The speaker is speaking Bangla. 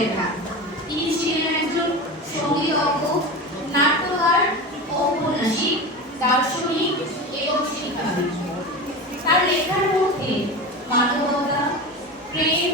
লেখা। তিনি ছিলেন একজন সঙ্গীতজ্ঞ, নাট্যকার, ঔপন্যাসিক, দার্শনিক এবং শিক্ষাবিদ। তার লেখার মধ্যে মানবতা, প্রেম,